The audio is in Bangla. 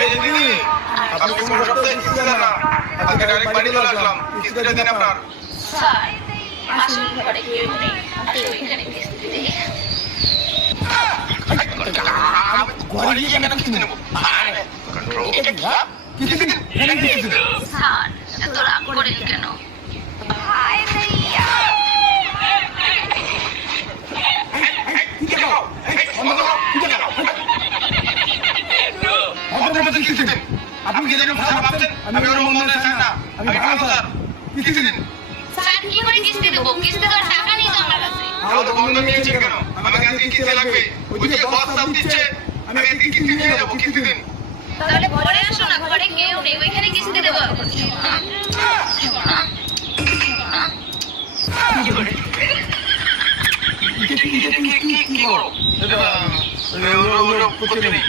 এই দিদি আপনি কোন সপ্তাহে কিস্তি দেন না, আজকে ডাইরেক্ট বাড়ি চলে আসলাম, কিস্তিটা দেন আপনার। স্যার আসলে ঘরে কেউ নেই, তাই ওইখানে কিস্তি দিই। ঘরে গিয়ে কেন কিস্তি নেবো? এটা কি? কিস্তি দিন, এখানে কিস্তি দিন। স্যার এত রাগ করেন কেন? হায় ভাইয়া আপনি কি যেন ভাষা ভাবছেন, আমি ওর মন মনে চাই না, আমি ভালো স্যার, কিস্তি দিন। স্যার কি করে কিস্তি দেবো? কিস্তি দেওয়ার টাকা নেই তো আমার কাছে। তাহলে তো বন্ধ নিয়েছেন কেন? আমাকে আজকে কিস্তি লাগবে, ওইদিকে বস চাপ দিচ্ছে, আমি আজকে কিস্তি নিয়ে যাবো, কিস্তি দিন। তাহলে ঘরে আসো না, ঘরে কেউ নেই, ওইখানে কিস্তি দেবো। কি করো? এটা প্রতিদিনই